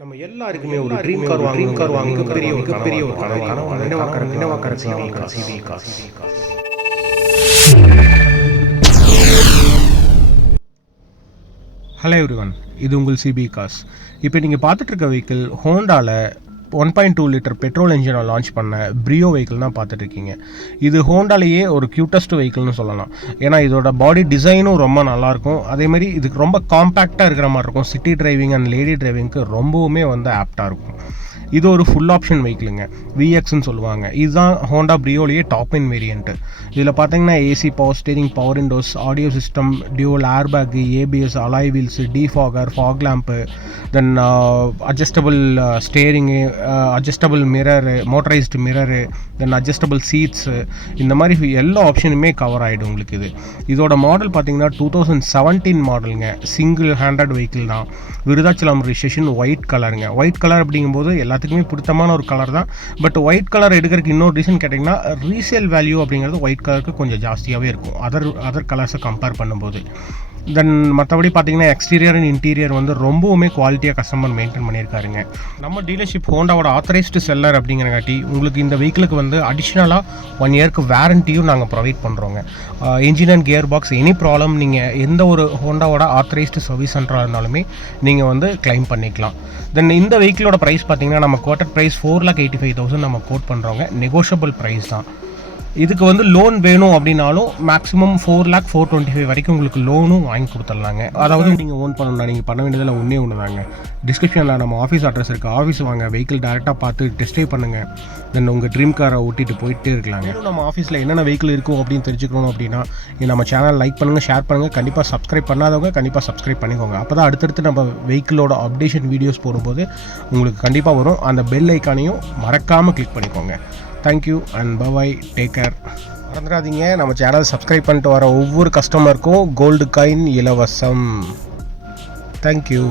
நம்ம எல்லாருக்குமே ஒரு ட்ரீம் கார் வாங்க பெரிய ஒரு கனவு CBE காசு. ஹலோ எவ்ரிவன், இது உங்கள் CBE காசு. இப்போ நீங்கள் பார்த்துட்டு இருக்க வெஹிக்கிள் ஹோண்டாவில் 1.2 லிட்டர் பெட்ரோல் இன்ஜினை லான்ச் பண்ண ப்ரியோ வெஹிக்கிள் தான் பார்த்துட்ருக்கீங்க. இது ஹோண்டாலேயே ஒரு க்யூட்டஸ்ட் வெஹிக்கிள்னு சொல்லலாம். ஏன்னா இதோட பாடி டிசைனும் ரொம்ப நல்லாயிருக்கும். அதேமாதிரி இதுக்கு ரொம்ப காம்பேக்டாக இருக்கிற மாதிரி இருக்கும். சிட்டி டிரைவிங் அண்ட் லேடி டிரைவிங்க்கு ரொம்பவுமே ஆப்டாக இருக்கும். இது ஒரு ஃபுல் ஆப்ஷன் வெஹிக்கிளுங்க, விஎக்ஸ்ன்னு சொல்லுவாங்க. இதுதான் ஹோண்டா ப்ரியோலேயே டாப் இன் வேரியண்ட்டு. இதில் பார்த்தீங்கன்னா AC, power steering, power windows, audio system, dual airbag, ABS, alloy wheels, defogger, fog lamp, then adjustable steering, adjustable mirror, motorised mirror, then adjustable seats, இந்த மாதிரி எல்லா ஆப்ஷனுமே cover ஆகிடும் உங்களுக்கு. இதோட மாடல் பார்த்தீங்கன்னா 2017 மாடலுங்க. சிங்கிள் ஹேண்டட் வெஹிக்கிள் தான். விருதாச்சலம் ரெஜிஸ்ட்ரேஷன், ஒயிட் கலருங்க. ஒயிட் கலர் அப்படிங்கும்போது எல்லாத்துக்குமே பிடித்தமான ஒரு கலர் தான். பட் ஒயிட் கலர் எடுக்கிறதுக்கு இன்னொரு ரீசன் கேட்டிங்கன்னா, ரீசேல் வேல்யூ அப்படிங்கிறது ஒயிட் கலருக்கு கொஞ்சம் ஜாஸ்தியாகவே இருக்கும் அதர் கலர்ஸை கம்பேர் பண்ணும்போது. தென் மற்றபடி பார்த்தீங்கன்னா எக்ஸ்டீரியர் அண்ட் இன்டீரியர் ரொம்பவுமே குவாலிட்டியாக கஸ்டமர் மெயின்டைன் பண்ணியிருக்காருங்க. நம்ம டீலர்ஷிப் ஹோண்டாவோட ஆத்தரைஸ்டு செல்லர் அப்படிங்கிறங்காட்டி உங்களுக்கு இந்த வெஹிக்கிளுக்கு அடிஷ்னலாக 1 இயர்க்கு வேரண்டியும் நாங்கள் ப்ரொவைட் பண்ணுறோங்க. Engine and gear box any problem நீங்கள் எந்த ஒரு ஹோண்டாவோட ஆத்தரைஸ்டு சர்வீஸ் சென்டராக இருந்தாலுமே நீங்கள் கிளைம் பண்ணிக்கலாம். தென் இந்த வெஹிக்கிளோட ப்ரைஸ் பார்த்தீங்கன்னா நம்ம கோட்டட் ப்ரைஸ் 4,85,000 நம்ம கோட் பண்ணுறோங்க. நெகோஷியபிள் ப்ரைஸ் தான். இதுக்கு லோன் வேணும் அப்படின்னாலும் மேக்ஸிமம் 4,04,25 வரைக்கும் உங்களுக்கு லோனும் வாங்கி கொடுத்துடலாங்க. அதாவது நீங்கள் ஓன் பண்ணணும்னா நீங்கள் பண்ண வேண்டியதில் ஒன்றே தாங்க. டிஸ்கிரிப்ஷனில் நம்ம ஆஃபீஸ் அட்ரஸ் இருக்குது. ஆஃபீஸ் வாங்க, வெஹிக்கிள் டேரெக்டாக பார்த்து டெஸ்ட் ட்ரைவ் பண்ணுங்கள். தென் உங்கள் ட்ரீம் காரை ஓட்டிகிட்டு போயிட்டே இருக்கலாங்க. நம்ம ஆஃபீஸில் என்னென்ன வெஹிக்கிள் இருக்கும் அப்படின்னு தெரிஞ்சுக்கணும் அப்படின்னா நம்ம சேனல் லைக் பண்ணுங்கள், ஷேர் பண்ணுங்கள். கண்டிப்பாக சப்ஸ்கிரைப் பண்ணாதவங்க கண்டிப்பாக சப்ஸ்கிரைப் பண்ணிக்கோங்க. அப்போ தான் அடுத்தடுத்து நம்ம வெஹிக்கிளோட அப்டேஷன் வீடியோஸ் போடும்போது உங்களுக்கு கண்டிப்பாக வரும். அந்த பெல் ஐக்கானையும் மறக்காமல் கிளிக் பண்ணிக்கோங்க. Thank you and bye, take care. மறந்துடாதீங்க, நம்ம சேனல் சப்ஸ்கிரைப் பண்ணிட்டு வர ஒவ்வொரு கஸ்டமருக்கும் கோல்டு காயின் இலவசம். தேங்க்யூ.